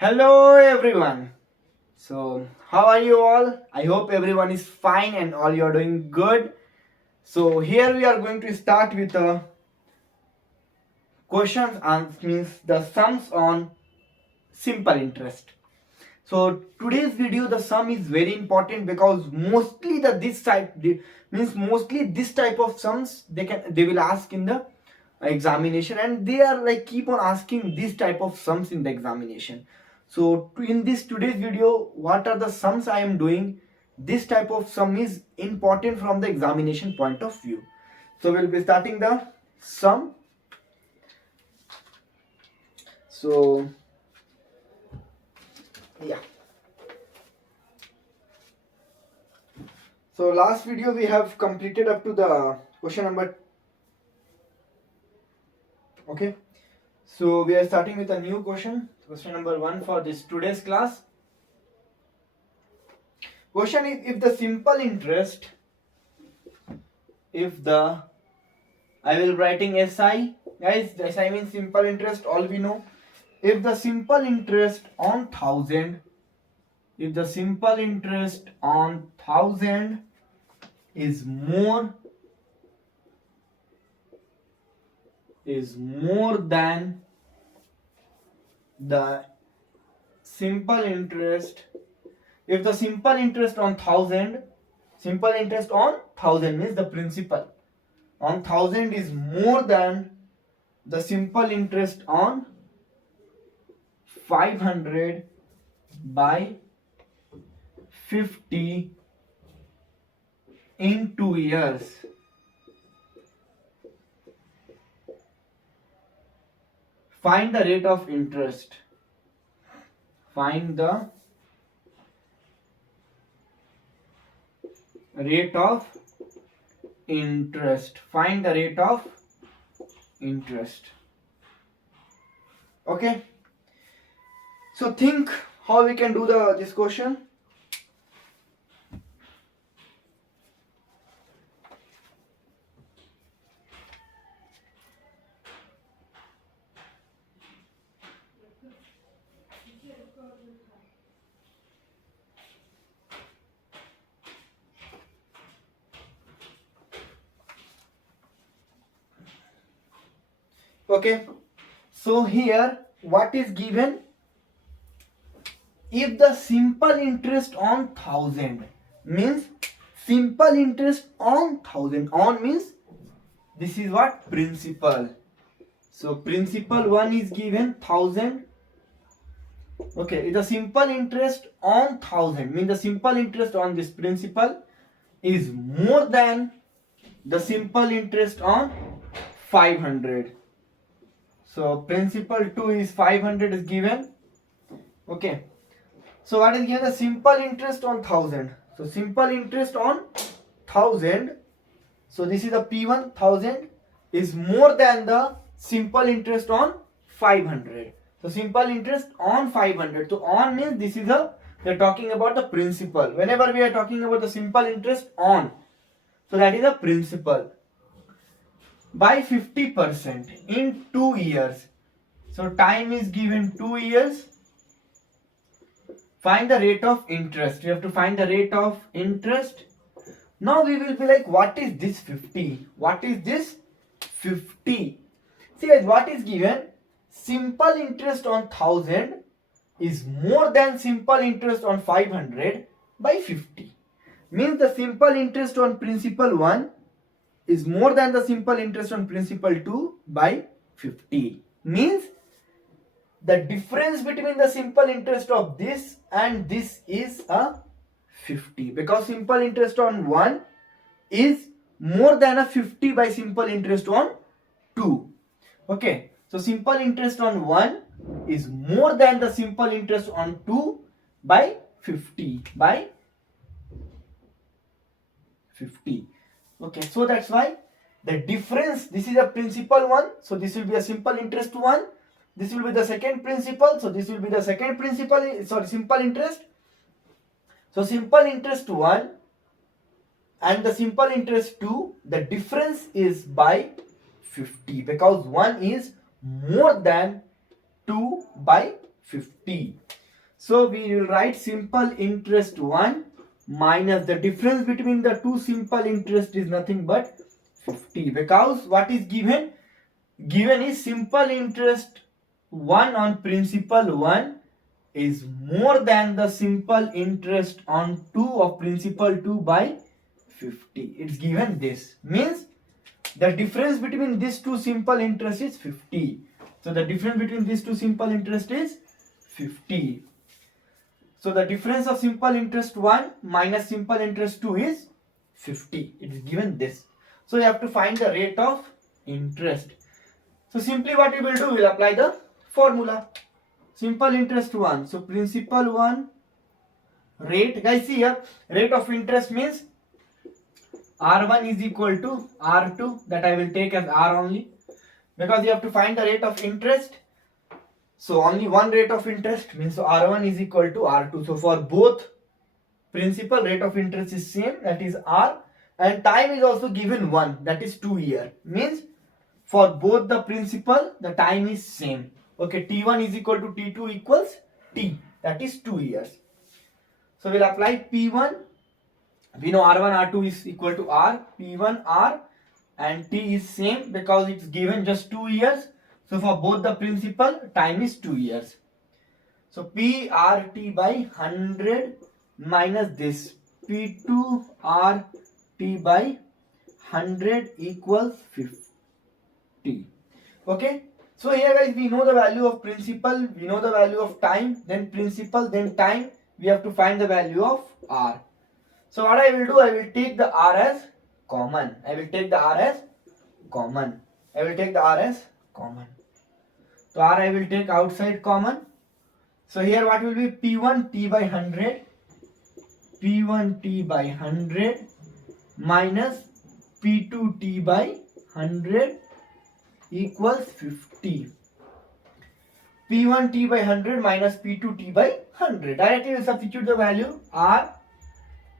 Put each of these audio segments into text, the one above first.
Hello everyone. So, how are you all? I hope everyone is fine and all you are doing good. So, here we are going to start with the questions and means the sums on simple interest. So, today's video the sum is very important because mostly mostly this type of sums they will ask in the examination, and they are like keep on asking this type of sums in the examination. So in this today's video, what are the sums I am doing? This type of sum is important from the examination point of view. So we'll be starting the sum. So yeah, so last video we have completed up to the question number. Okay, so we are starting with a new question number 1 for this today's class. Question is, if the simple interest, if the, I will writing SI, guys, SI means simple interest, all we know. If the simple interest on 1000, if the simple interest on 1000 is more than the simple interest, if the simple interest on 1000, simple interest on 1000 means the principal on 1000 is more than the simple interest on 500 by 50 in 2 years. Find the rate of interest. Find the rate of interest. Find the rate of interest. Okay. So think how we can do this question. Okay, so here what is given? If the simple interest on 1000 means simple interest on 1000, on means this is what? Principal. So principal 1 is given 1000. Okay, the simple interest on 1000 means the simple interest on this principal is more than the simple interest on 500. So principal 2 is 500 is given. Okay. So what is given? The simple interest on 1000. So simple interest on 1000. So this is the P1 1000 is more than the simple interest on 500. So simple interest on 500. So on means this is a, we are talking about the principal. Whenever we are talking about the simple interest on, so that is a principal by 50% in 2 years. So time is given 2 years. Find the rate of interest. We have to find the rate of interest. Now we will be like, what is this 50? What is this 50? See guys, what is given? Simple interest on 1000 is more than simple interest on 500 by 50. Means the simple interest on principal 1 is more than the simple interest on principal 2 by 50. Means the difference between the simple interest of this and this is a 50, because simple interest on 1 is more than a 50 by simple interest on 2. Okay, so simple interest on 1 is more than the simple interest on 2 by 50 by 50. Okay, so that's why the difference, this is a principal 1, so this will be a simple interest 1. This will be the second principal, so this will be the second principal, sorry, simple interest. So simple interest 1 and the simple interest 2, the difference is by 50, because 1 is more than 2 by 50. So we will write simple interest 1 minus the difference between the two simple interest is nothing but 50, because what is given? Given is simple interest 1 on principal 1 is more than the simple interest on 2 of principal 2 by 50. It's given this. Means the difference between these two simple interest is 50. So the difference between these two simple interest is 50. So the difference of simple interest 1 minus simple interest 2 is 50. It is given this. So you have to find the rate of interest. So simply what we will do, we will apply the formula. Simple interest 1. So principal 1 rate. Guys, see here, rate of interest means R1 is equal to R2, that I will take as R only, because you have to find the rate of interest. So only one rate of interest means R1 is equal to R2. So for both principal, rate of interest is same, that is R, and time is also given 1, that is 2 years. Means for both the principal, the time is same. Okay, T1 is equal to T2 equals T, that is 2 years. So we'll apply P1. We know R1 R2 is equal to R, P1 R, and T is same because it's given just 2 years. So for both the principal, time is 2 years. So PRT by 100 minus this P2RT by 100 equals 50. Okay. So here guys, we know the value of principal, we know the value of time, then principal, then time. We have to find the value of R. So what I will do, I will take the R as common. I will take the R as common. I will take the R as common. So R I will take outside common. So here what will be P1 T by 100, P1 T by 100 minus P2 T by 100 equals 50. P1 T by 100 minus P2 T by 100. Directly we substitute the value R.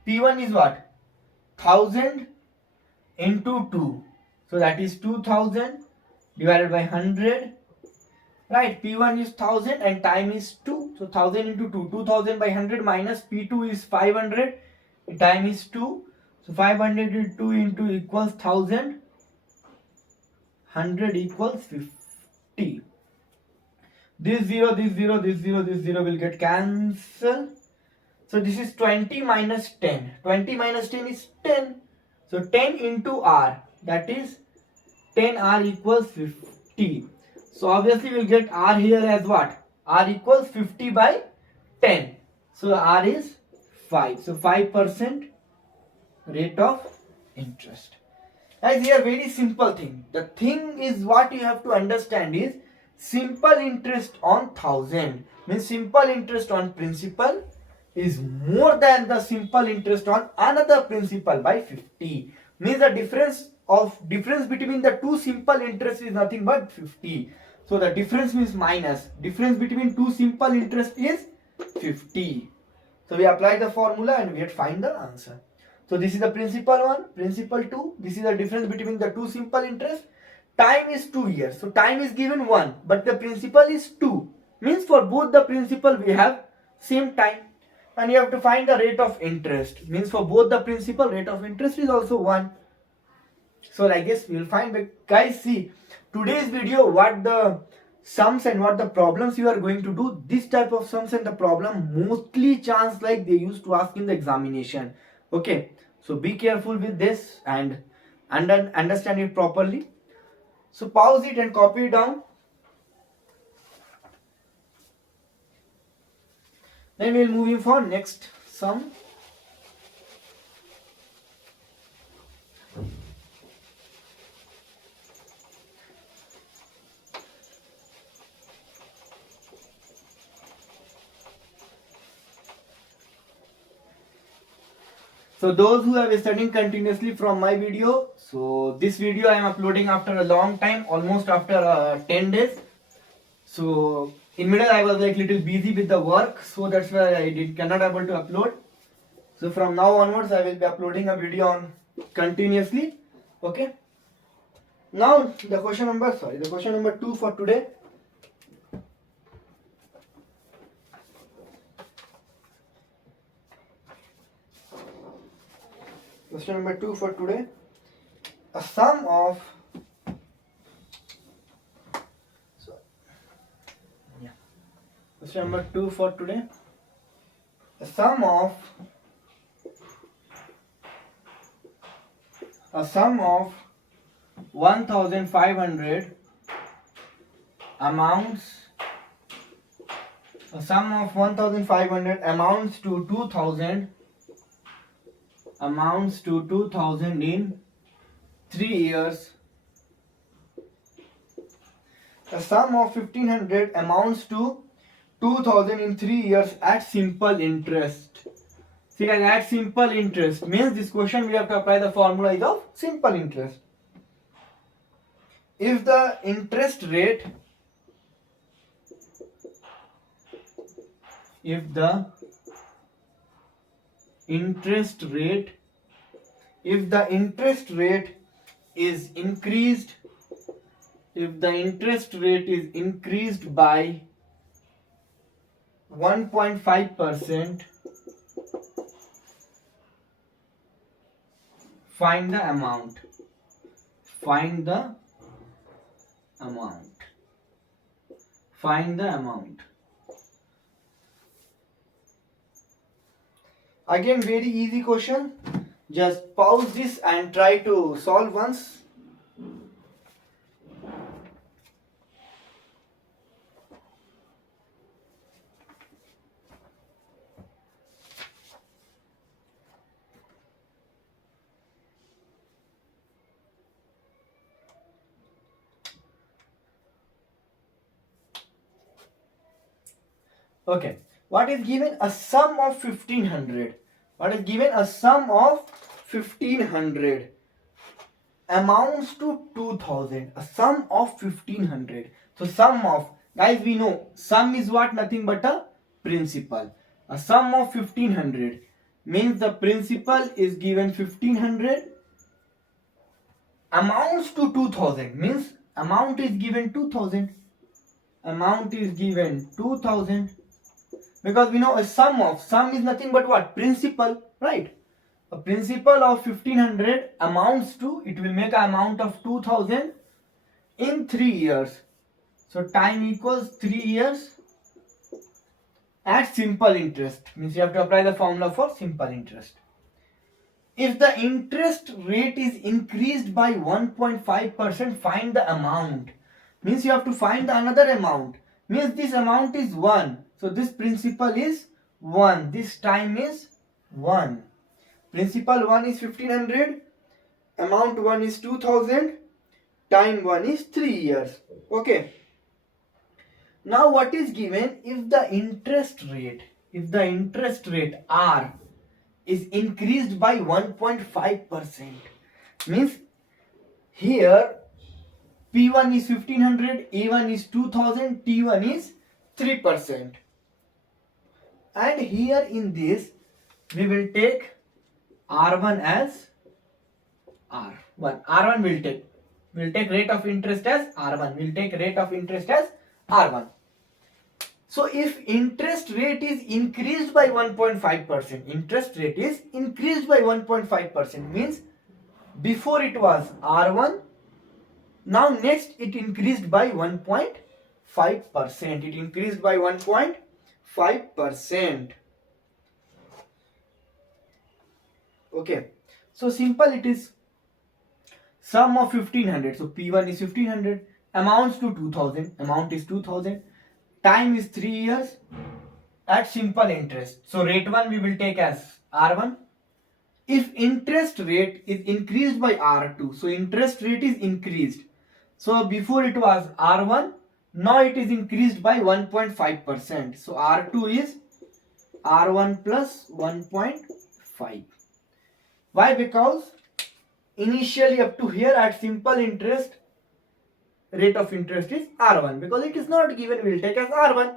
P1 is what? 1000 into 2. So that is 2000 divided by 100. Right, P1 is 1000 and time is 2. So 1000 into 2. 2000 by 100 minus P2 is 500. Time is 2. So 500 into 2 into equals 1000. 100 equals 50. This 0, this 0, this 0, this 0 will get cancelled. So this is 20 minus 10. 20 minus 10 is 10. So 10 into R, that is 10R equals 50. So obviously we'll get R here as what? R equals 50 by 10. So R is 5. So 5% rate of interest. Guys, here very simple thing. The thing is what you have to understand is simple interest on 1000 means simple interest on principal is more than the simple interest on another principal by 50. Means the difference between the two simple interest is nothing but 50. So the difference means minus. Difference between two simple interest is 50. So we apply the formula and we find the answer. So this is the principal one, principal 2. This is the difference between the two simple interest. Time is 2 years. So time is given 1, but the principal is 2. Means for both the principal we have same time. And you have to find the rate of interest. Means for both the principal, rate of interest is also 1. So like this we will find. But guys, see today's video, what the sums and what the problems you are going to do. This type of sums and the problem mostly chance like they used to ask in the examination. Okay, so be careful with this and understand it properly. So pause it and copy it down. Then we will move in for next sum. So those who have been studying continuously from my video, so this video I am uploading after a long time, almost after 10 days. So in middle I was like little busy with the work, so that's why I cannot able to upload. So from now onwards I will be uploading a video on continuously. Okay. Now the question number 2 for today. Question number 2 for today. A sum of Question number 2 for today. A sum of 1,500 amounts to 2,000 in 3 years. A sum of 1,500 amounts to 2,000 in 3 years at simple interest. See guys, at simple interest means this question we have to apply the formula is of simple interest. If the interest rate is increased by 1.5%, find the amount. Again, very easy question. Just pause this and try to solve once. Okay, what is given? A sum of 1,500. What is given? A sum of 1,500 amounts to 2,000. A sum of 1,500. So sum of, guys, we know sum is what? Nothing but a principal. A sum of 1,500 means the principal is given 1,500 amounts to 2,000 means amount is given 2,000. Because we know a sum is nothing but what? Principal, right? A principal of 1,500 amounts to, it will make an amount of 2,000 in 3 years. So time equals 3 years at simple interest. Means you have to apply the formula for simple interest. If the interest rate is increased by 1.5%, find the amount. Means you have to find another amount. Means this amount is 1. So this principal is 1. This time is 1. Principal 1 is 1,500. Amount 1 is 2,000. Time 1 is 3 years. Okay. Now what is given? If the interest rate R is increased by 1.5%. Means here P1 is 1,500, E1 is 2,000, T1 is 3%. And here in this we will take R1 as R1. R1 we'll take rate of interest as R1. So if interest rate is increased by 1.5%, means before it was R1, now next it increased by 1.5%. Okay, so simple it is. Sum of 1,500. So P1 is 1,500. Amounts to 2,000. Amount is 2,000. Time is 3 years at simple interest. So rate 1 we will take as R1. If interest rate is increased by R2, so interest rate is increased. So before it was R1, now it is increased by 1.5%. So R2 is R1 plus 1.5. Why? Because initially up to here at simple interest, rate of interest is R1. Because it is not given, we will take as R1.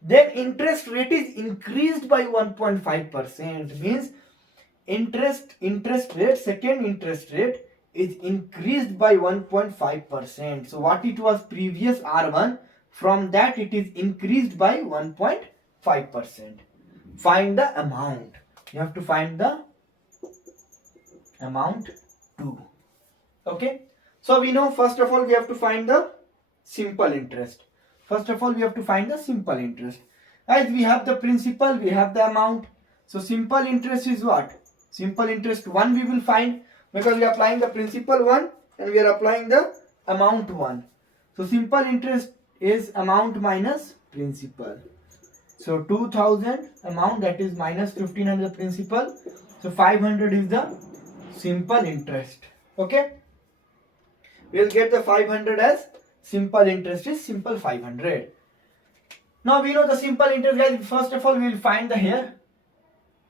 Then interest rate is increased by 1.5%. Means second interest rate is increased by 1.5%. So what it was previous R1, from that it is increased by 1.5%. Find the amount. You have to find the amount 2. Okay, so we know first of all we have to find the simple interest. First of all we have to find the simple interest. As we have the principal, we have the amount. So simple interest is what? Simple interest 1 we will find, because we are applying the principal 1 and we are applying the amount 1. So simple interest is amount minus principal. So 2000 amount, that is minus 1500 principal. So 500 is the simple interest. Okay, we will get the 500 as simple interest is simple 500. Now we know the simple interest, guys. First of all we will find the here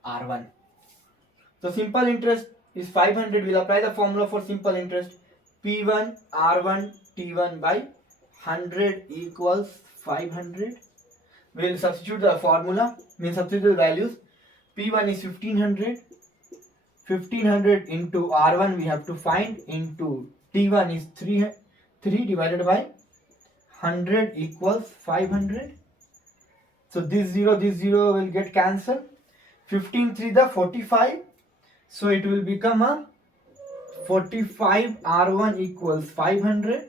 R1. So simple interest is 500. We will apply the formula for simple interest. P1 R1 T1 by 100 equals 500. We will substitute the formula, means substitute the values. P1 is 1500. 1500 into R1 we have to find, into T1 is 3 divided by 100 equals 500. So this 0 will get cancelled. 15 3 the 45. So it will become a 45 R1 equals 500.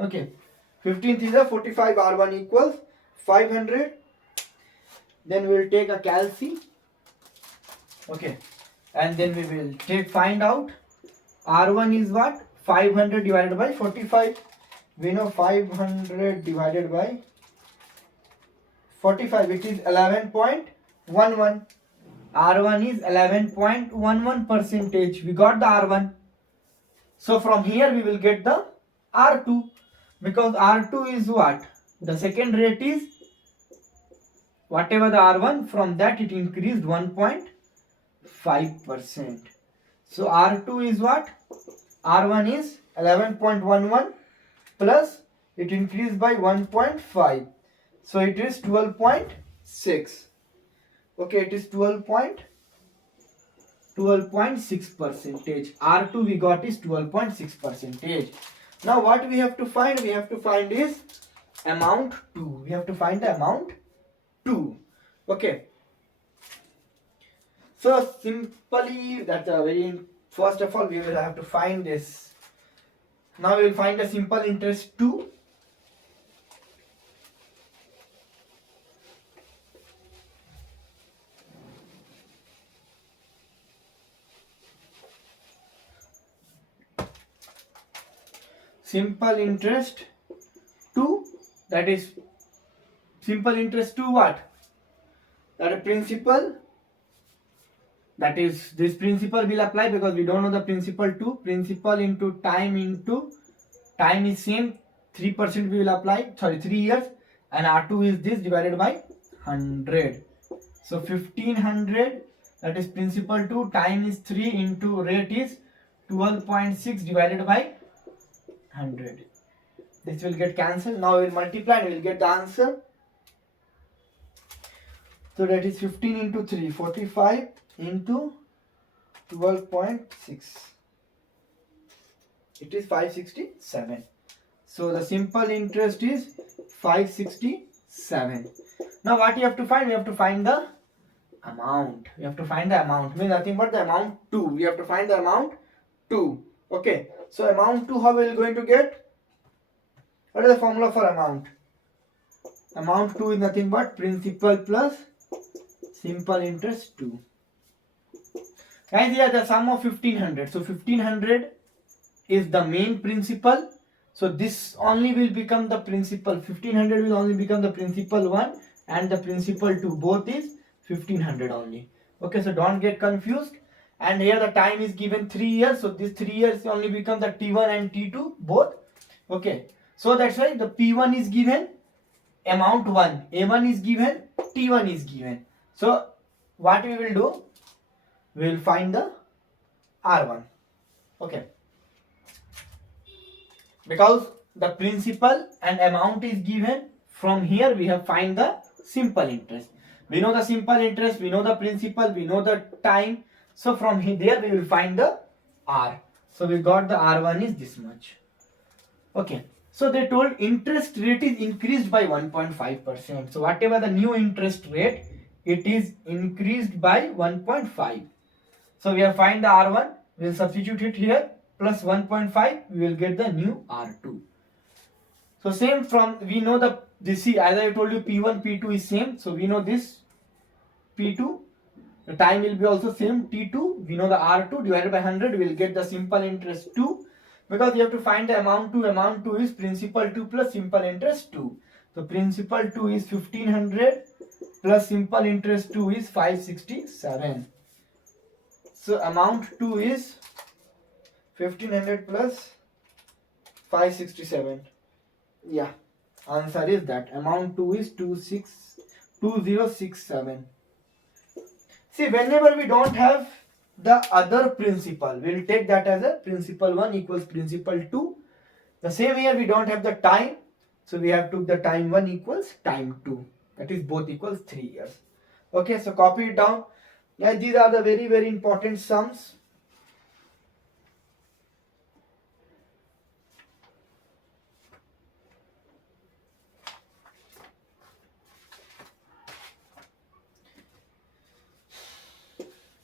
Okay, 15 3 the 45 R1 equals 500. Then we will take a calci. Okay, and then we will find out R1 is what? 500 divided by 45. We know 500 divided by 45, it is 11.11. R1 is 11.11 percentage. We got the R1. So from here we will get the R2, because R2 is what? The second rate is whatever the R1, from that it increased 1.5%. So R2 is what? R1 is 11.11 plus it increased by 1.5. So it is 12.6. Okay, it is 12.6 percentage. R2 we got is 12.6 percentage. Now what we have to find? We have to find is amount 2. We have to find the amount 2. Okay. So simply, that's a very, first of all we will have to find this. Now we will find the simple interest 2. Simple interest 2, that is simple interest 2 what? That is principal, that is this principal will apply because we don't know the principal 2. Principal into time is same, 3% we will apply, 3 years, and R2 is this divided by 100. So 1500, that is principal 2, time is 3 into rate is 12.6 divided by 100. This will get cancelled. Now we will multiply and we will get the answer. So that is 15 into 3, 45 into 12.6. It is 567. So the simple interest is 567. Now what you have to find? We have to find the amount. We have to find the amount. Means nothing but the amount 2. We have to find the amount 2. Okay. So amount 2, how are we going to get? What is the formula for amount? Amount 2 is nothing but principal plus simple interest 2. Guys, here the sum of 1500. So 1500 is the main principal. So this only will become the principal. 1500 will only become the principal 1 and the principal 2. Both is 1500 only. Okay, so don't get confused. And here the time is given 3 years. So this 3 years only become the T1 and T2 both. Okay. So that's why the P1 is given, amount 1. A1 is given, T1 is given. So what we will do? We will find the R1. Okay. Because the principal and amount is given, from here we have find the simple interest. We know the simple interest, we know the principal, we know the time. So from there we will find the R. So we got the R1 is this much. Okay. So they told interest rate is increased by 1.5%. So whatever the new interest rate, it is increased by 1.5. So we have find the R1. we'll substitute it here, plus 1.5, we will get the new R2. So same from, we know this, see, as I told you, P1, P2 is same. So we know this P2, the time will be also same, T2, we know the R2 divided by 100, we will get the simple interest 2, because you have to find the amount 2. Amount 2 is principal 2 plus simple interest 2. So principal 2 is 1500 plus simple interest 2 is 567. So amount 2 is 1500 plus 567. Yeah, answer is that. Amount 2 is 2067. See, whenever we don't have the other principal, we'll take that as a principal 1 equals principal 2. The same here, we don't have the time, so we have took the time 1 equals time 2. That is both equals 3 years. Okay, so copy it down. Yeah, these are the very, very important sums.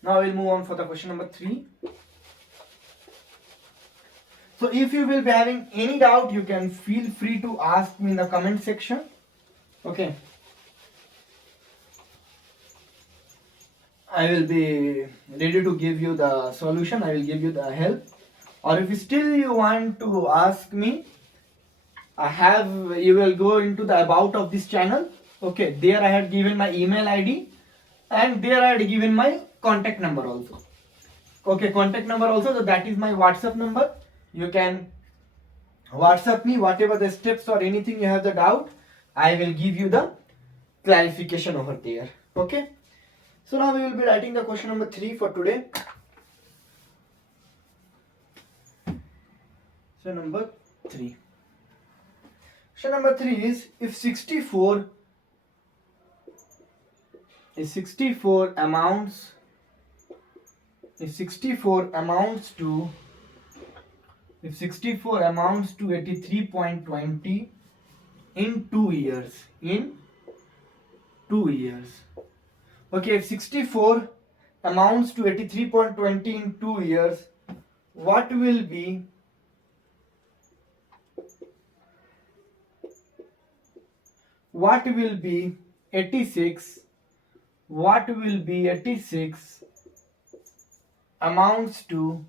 Now we'll move on for the question number 3. So if you will be having any doubt, you can feel free to ask me in the comment section. Okay. I will be ready to give you the solution. I will give you the help. Or if still you want to ask me, you will go into the about of this channel. Okay. There I had given my email ID and there I had given my contact number also. Okay, contact number also, so that is my WhatsApp number. You can WhatsApp me whatever the steps or anything you have the doubt. I will give you the clarification over there. Okay. So now we will be writing the question number 3 for today. So number 3. Question number 3 is, if 64 amounts to 83.20 in 2 years. Okay, if 64 amounts to 83.20 in 2 years, what will be what will be 86 amounts to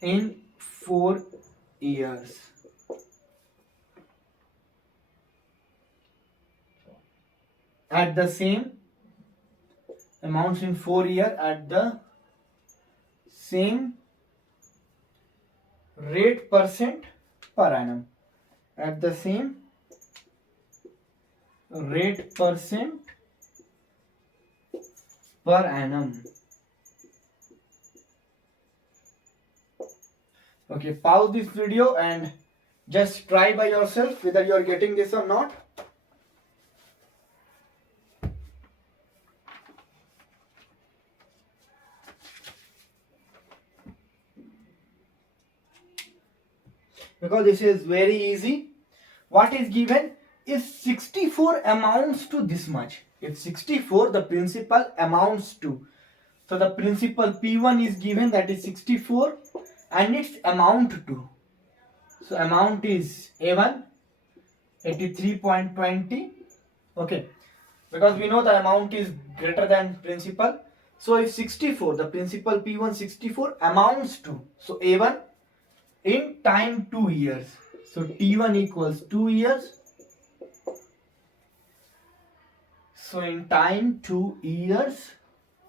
in 4 years. At the same amounts in 4 years at the same rate percent per annum. At the same rate percent per annum. Okay, pause this video and just try by yourself whether you are getting this or not. Because this is very easy. What is given? If 64 amounts to this much, if 64 the principal amounts to, so the principal P1 is given, that is 64, and its amount to, so amount is A1 83.20. okay, because we know the amount is greater than principal. So if 64, the principal P1 64 amounts to, so A1 in time 2 years, so T1 equals 2 years. So in time 2 years,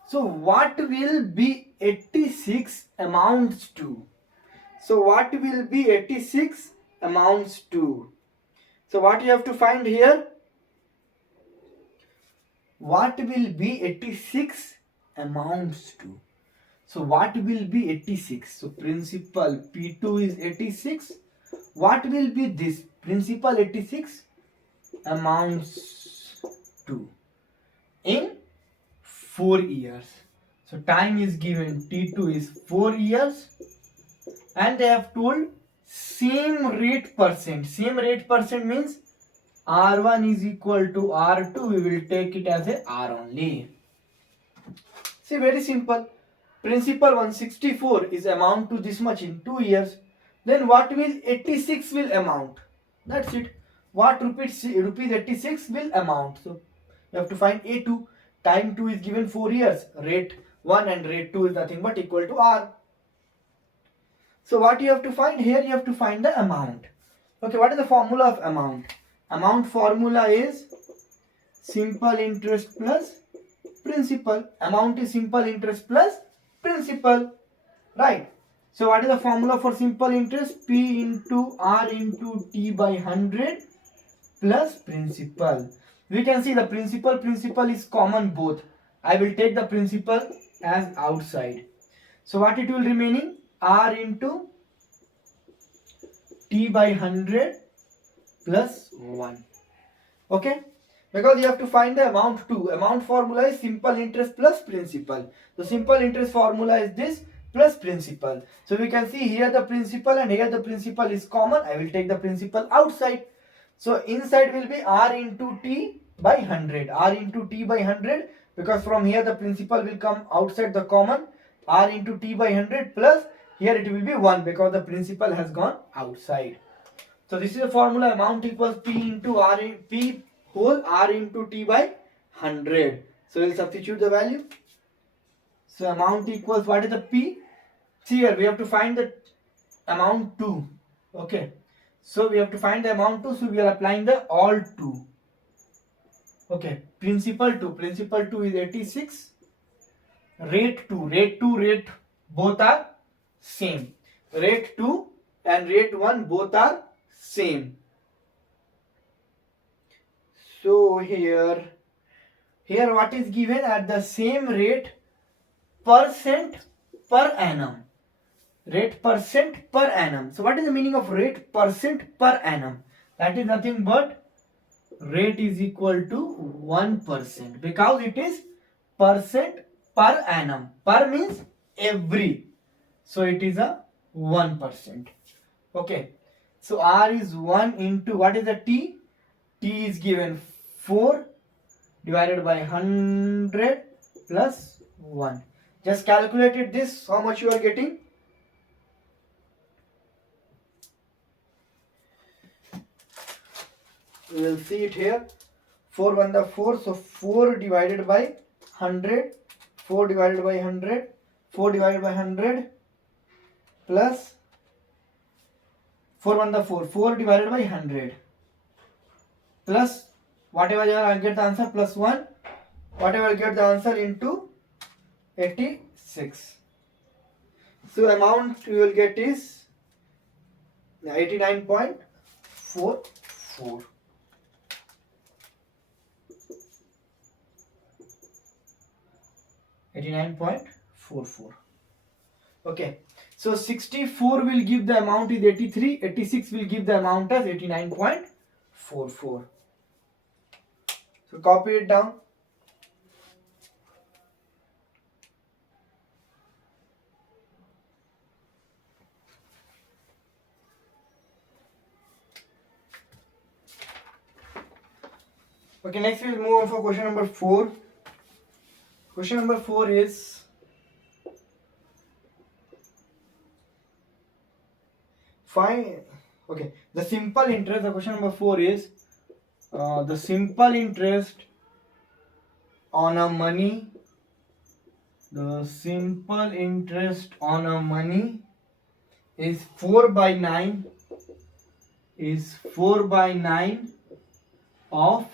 so what will be 86 amounts to? So what will be 86 amounts to? So what you have to find here? What will be 86 amounts to? So what will be 86? So principal P2 is 86. What will be this? Principal 86 amounts to in 4 years. So time is given, T2 is 4 years, and they have told same rate percent. Same rate percent means R1 is equal to R2. We will take it as a R only. See, very simple. principal 164 is amount to this much in 2 years, then what will 86 will amount? That's it. What rupees 86 will amount? So you have to find A2. Time 2 is given 4 years. Rate 1 and rate 2 is nothing but equal to R. So what you have to find here? You have to find the amount. Okay, what is the formula of amount? Amount formula is simple interest plus principal. Amount is simple interest plus principal, right? So what is the formula for simple interest? P into R into T by 100 plus principal. We can see the principal is common both. I will take the principal as outside. So what it will remaining? R into T by 100 plus 1. Okay? Because you have to find the amount too. Amount formula is simple interest plus principal. The simple interest formula is this plus principal. So we can see here the principal and here the principal is common. I will take the principal outside. So inside will be R into T by 100. R into T by 100, because from here the principal will come outside the common. R into T by 100 plus here it will be 1 because the principal has gone outside. So this is the formula. Amount equals P into R, P whole R into T by 100. So we'll substitute the value. So amount equals, what is the P? See here we have to find the amount 2. Okay. So we have to find the amount 2. So we are applying the all 2. Okay. Principal 2 is 86. Rate 2. Rate both are same. Rate 2 and rate 1 both are same. So here what is given at the same rate percent per annum. Rate percent per annum. So what is the meaning of rate percent per annum? That is nothing but rate is equal to 1% because it is percent per annum. Per means every. So it is a 1%. Okay. So R is 1 into, what is the T? T is given 4 divided by 100 plus 1. Just calculated this, how much you are getting? We will see it here. 4 1 the 4, so 4 divided by 100, 4 divided by 100, 4 divided by 100 plus 4 1 the 4, 4 divided by 100 plus whatever I get the answer plus 1, whatever I get the answer into 86. So amount you will get is 89.44. Okay, so 64 will give the amount is 83, 86 will give the amount as 89.44. So copy it down. Okay, next we will move on for question number 4. Question number 4 is find, okay, the simple interest. The question number 4 is the simple interest on a money. The simple interest on a money is 4 by 9. Is 4 by 9 of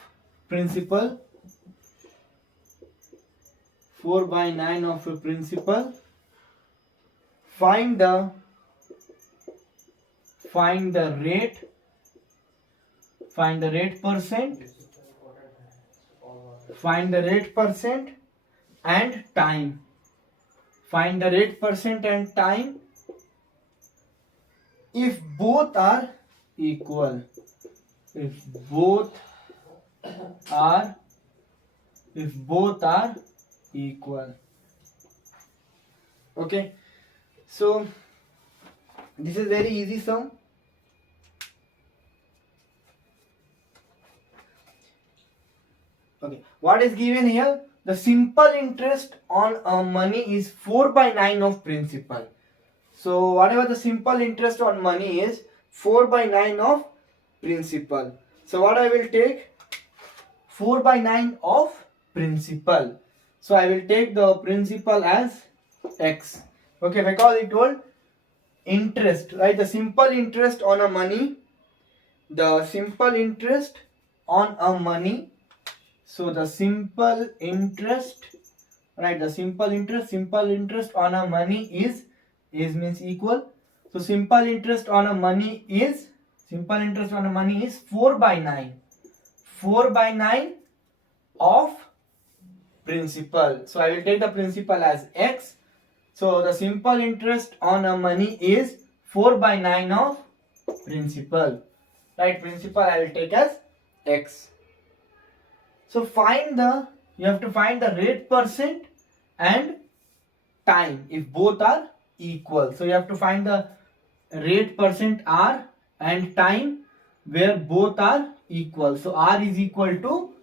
principal. 4 by 9 of a principal. Find the rate. Find the rate percent. Find the rate percent and time. Find the rate percent and time if both are equal. If both are equal. Okay, so this is very easy sum. Okay, what is given here? the simple interest on money is 4 by 9 of principal. So whatever the simple interest on money is 4 by 9 of principal. So what I will take 4 by 9 of principal. So I will take the principal as x. Okay, because it told interest, right? The simple interest on a money, the simple interest on a money. So the simple interest, right? The simple interest on a money is means equal. So simple interest on a money is 4 by 9. 4 by 9 of principal. So I will take the principal as x. So the simple interest on a money is 4 by 9 of principal. Right, principal I will take as x. So you have to find the rate percent and time if both are equal. So you have to find the rate percent r and time where both are equal. So r is equal to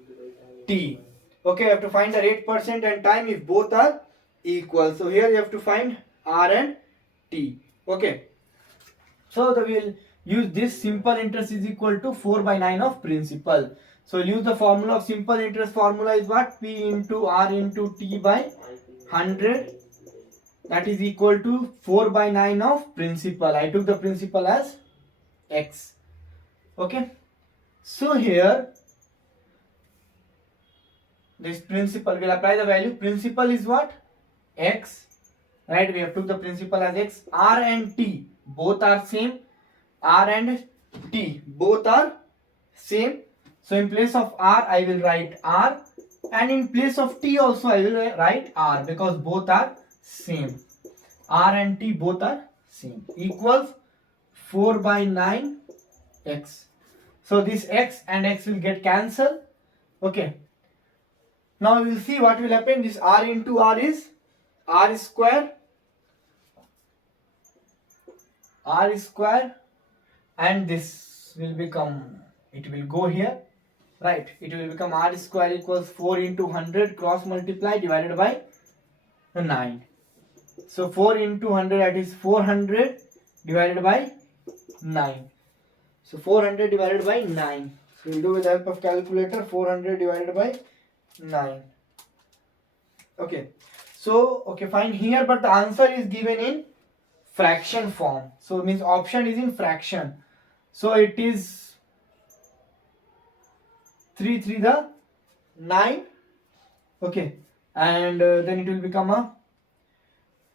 t. Okay, you have to find the rate percent and time if both are equal. So here you have to find r and t. Okay, so we will use this simple interest is equal to 4 by 9 of principal. So use the formula of simple interest. Formula is what? P into r into t by 100, that is equal to 4 by 9 of principal. I took the principal as x. Okay, so here this principal will apply the value. Principal is what? X, right? We have took the principal as x. R and t both are same. R and t both are same. So in place of r I will write r, and in place of t also I will write r, because both are same. R and t both are same. Equals 4 by 9 x. So this x and x will get cancelled. Okay. Now we will see what will happen. This r into r is r square. R square, and this will become, it will go here, right? It will become r square equals 4 into 100 cross multiply divided by 9. So 4 into 100, that is 400 divided by 9. So 400 divided by 9. So we'll do with the help of calculator. 400 divided by 9. Okay. So okay, fine here, but the answer is given in fraction form. So it means option is in fraction. So it is 3 3 the 9. Okay, and then it will become a,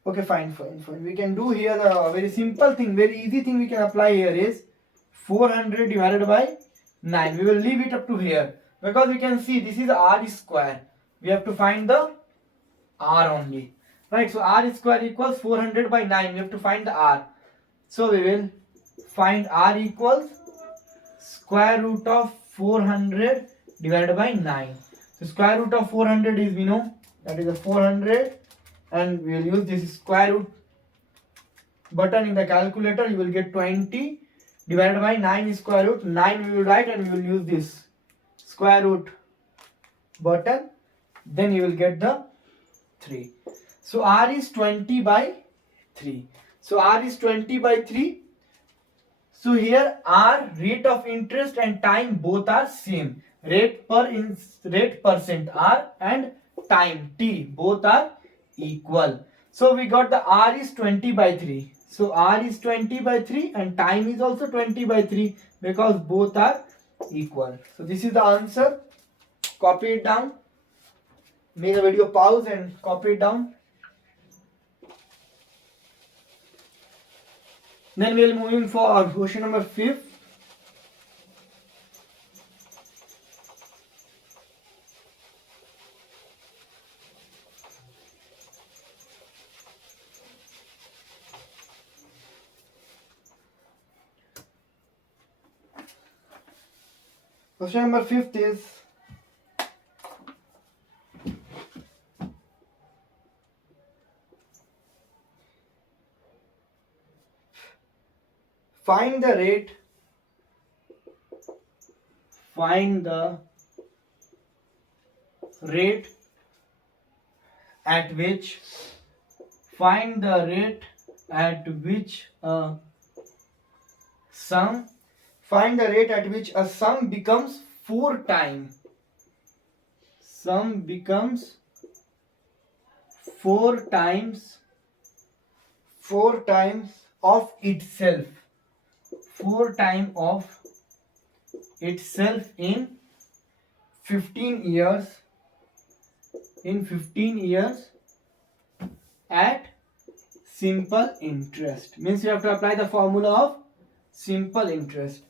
okay, fine. We can do here the very simple thing, very easy thing we can apply here is 400 divided by 9. We will leave it up to here, because we can see this is r square. We have to find the r only, right? So r square equals 400 by 9. We have to find the r. So we will find r equals square root of 400 divided by 9. So square root of 400 is, we know, that is a 400, and we will use this square root button in the calculator. You will get 20 divided by 9 square root. 9 we will write, and we will use this square root button. Then you will get the 3. So r is 20 by 3. So r is 20 by 3. So here r, rate of interest and time both are same. Rate percent r and time t both are equal. So we got the r is 20 by 3. So r is 20 by 3 and time is also 20 by 3, because both are equal. So this is the answer. Copy it down. Make the video pause and copy it down. Then we will moving for our question number 5. Question number 5 is, find the rate at which find the rate at which a sum find the rate at which a sum becomes four times of itself in 15 years at simple interest. Means you have to apply the formula of simple interest.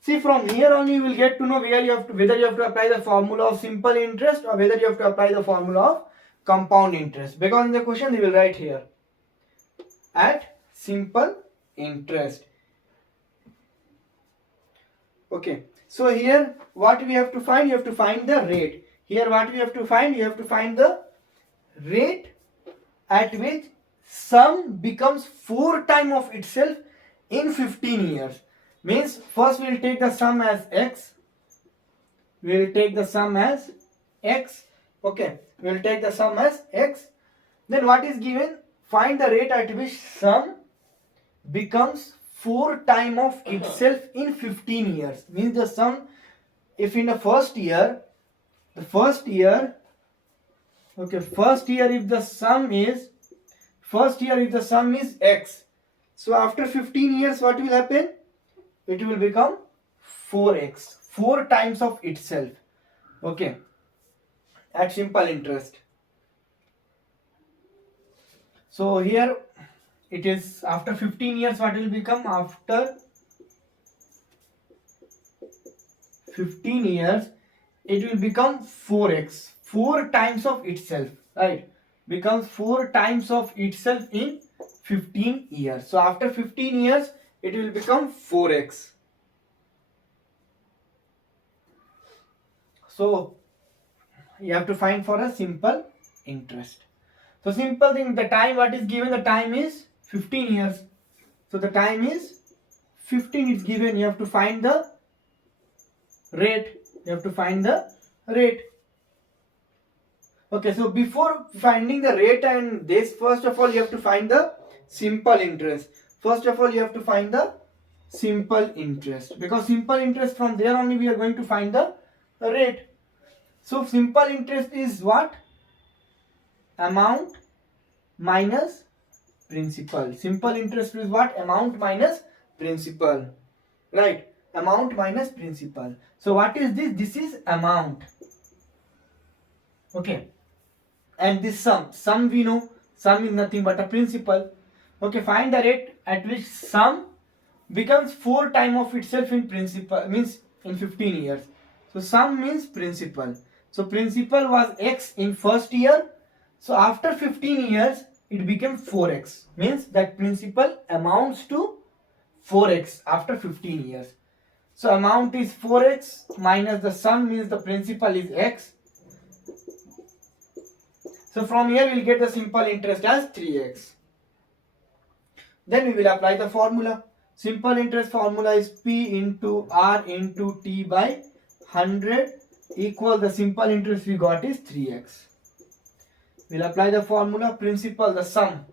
See, from here on you will get to know whether you have to apply the formula of simple interest or whether you have to apply the formula of compound interest, because in the question they will write here at simple interest. Okay, so here what we have to find, you have to find the rate. Here what we have to find, you have to find the rate at which sum becomes 4 times of itself in 15 years. Means first we will take the sum as x. Okay, we will take the sum as x. Then what is given? Find the rate at which sum becomes 4 times of itself in 15 years. Means the sum, if in the first year if the sum is x, so after 15 years what will happen? It will become 4x, 4 times of itself. Okay, at simple interest. So here it is after 15 years what will become? After 15 years it will become 4x, 4 times of itself, right? Becomes 4 times of itself in 15 years. So after 15 years it will become 4x. So you have to find for a simple interest. So simple thing, the time what is given, the time is 15 years. So the time is 15 is given. You have to find the rate. Okay, so before finding the rate and this, first of all you have to find the simple interest. Because simple interest, from there only we are going to find the rate. So simple interest is what? Amount minus principal. Simple interest is what? Amount minus principal. Right? Amount minus principal. So what is this? This is amount. Okay. And this sum we know, sum is nothing but a principal. Okay, find the rate at which sum becomes 4 times of itself in principal, means in 15 years. So sum means principal. So principal was x in first year. So after 15 years it became 4x. Means that principal amounts to 4x after 15 years. So amount is 4x minus the sum, means the principal is x. So from here we will get the simple interest as 3x. Then we will apply the formula. Simple interest formula is P into R into T by 100 equal the simple interest we got is 3x. We will apply the formula. Principal, the sum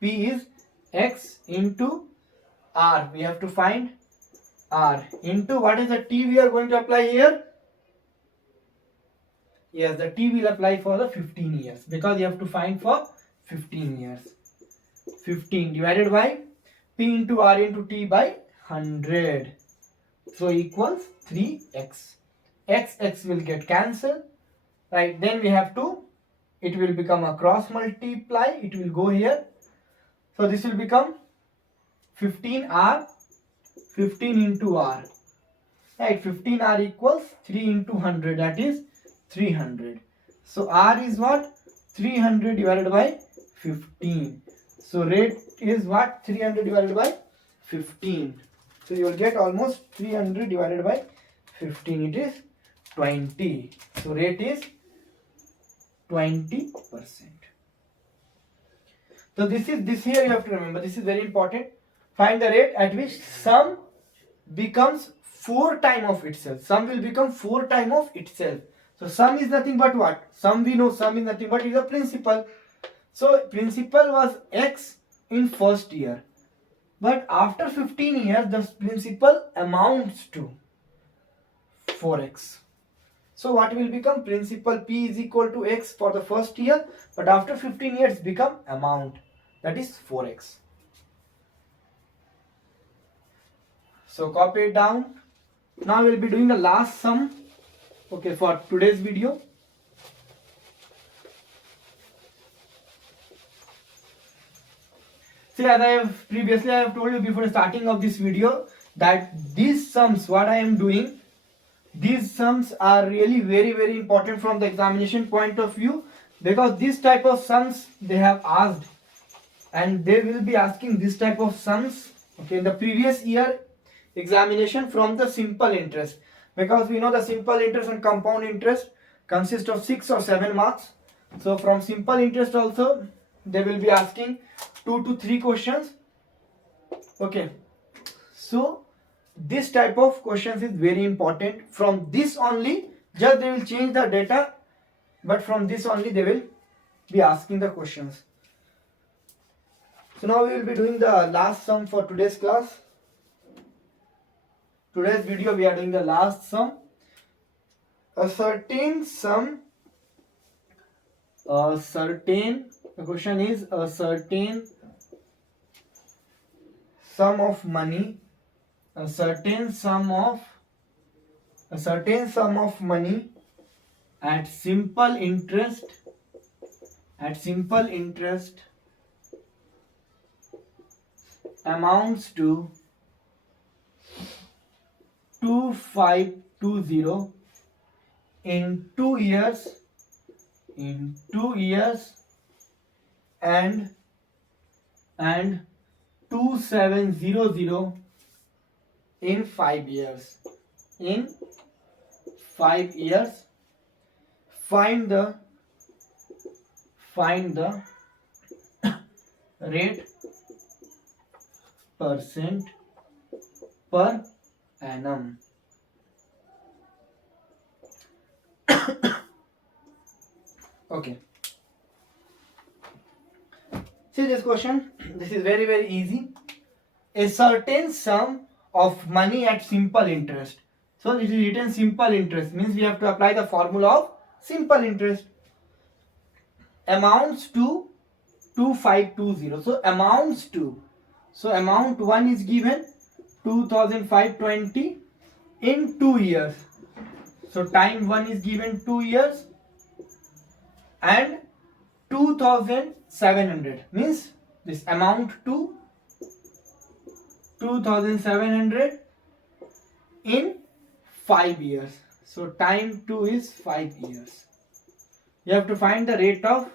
P is x into R. We have to find R into what is the T we are going to apply here? Yes, the T will apply for the 15 years because you have to find for 15 years. 15 divided by P into R into T by 100. So equals 3x. X will get cancelled. Right, then we have to, it will become a cross multiply. It will go here. So this will become 15R, 15 into R. Right, 15R equals 3 into 100, that is 300. So R is what? 300 divided by 15. So rate is what? 300 divided by 15. So you will get almost 300 divided by 15. It is 20. So rate is 20%. So this here you have to remember. This is very important. Find the rate at which sum becomes 4 times of itself. Sum will become 4 times of itself. So sum is nothing but what? Sum we know, sum is nothing but is a principal. So principal was x in first year. But after 15 years, the principal amounts to 4x. So what will become? Principal P is equal to x for the first year, but after 15 years become amount, that is 4x. So copy it down. Now we will be doing the last sum, okay, for today's video. See, as I have told you before starting of this video, that these sums, what I am doing, these sums are really very important from the examination point of view, because this type of sums they have asked, and they will be asking this type of sums, okay, in the previous year examination from the simple interest, because we know the simple interest and compound interest consist of 6 or 7 marks. So from simple interest also they will be asking 2 to 3 questions, okay. So this type of questions is very important. From this only, just they will change the data, but from this only they will be asking the questions. So now we will be doing the last sum for today's class. Today's video we are doing the last sum. The question is a certain sum of money, a certain sum of money at simple interest amounts to 2520 in 2 years and 2700 in 5 years. In 5 years, find the rate percent per annum. Okay. See this question. This is very easy. A certain sum of money at simple interest. So this is written simple interest, means we have to apply the formula of simple interest. Amounts to 2520. So amounts to. So amount 1 is given 2520 in 2 years. So time 1 is given 2 years and 2700, means this amount to 2700 in 5 years. So time 2 is 5 years. You have to find the rate of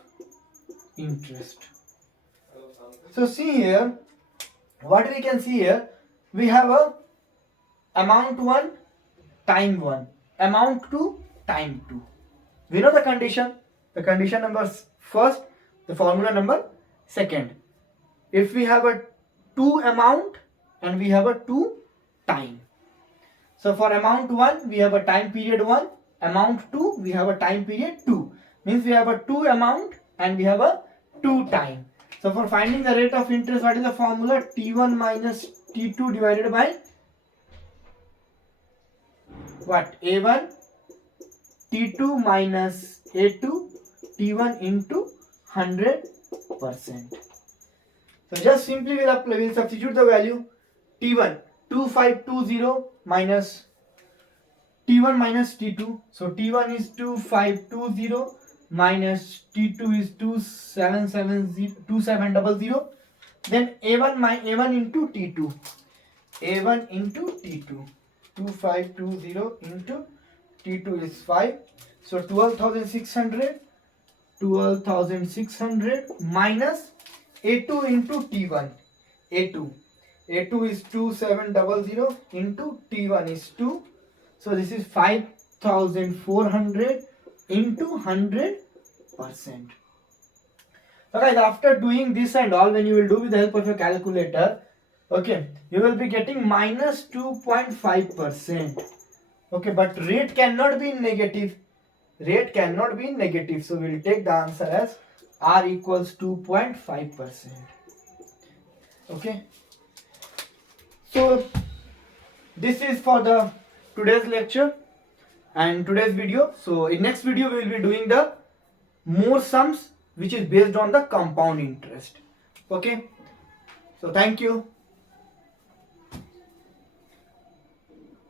interest. So see here, what we can see here, we have a amount 1, time 1, amount 2, time 2. We know the condition number first, the formula number second. If we have a 2 amount and we have a 2 time. So for amount 1 we have a time period 1, amount 2 we have a time period 2, means we have a 2 amount and we have a 2 time. So for finding the rate of interest, what is the formula? T1 minus T2 divided by what? A1, T2 minus A2, T1 into 100%. So just simply we'll substitute the value. T1 2520 minus T1 minus T2. So T1 is 2520 minus T2 is 2700. Then A1 into T2. A1 into T2. 2520 into T2 is 5. So 12,600 minus A2 into T1. A2 is 2700 into T1 is 2. So this is 5,400 into 100%. So guys, after doing this and all, when you will do with the help of your calculator, okay, you will be getting minus 2.5%. Okay, but rate cannot be negative. rate cannot be negative, so we'll take the answer as R equals 2.5%. Okay, so this is for the today's lecture and today's video. So in next video we will be doing the more sums which is based on the compound interest. Okay, so thank you.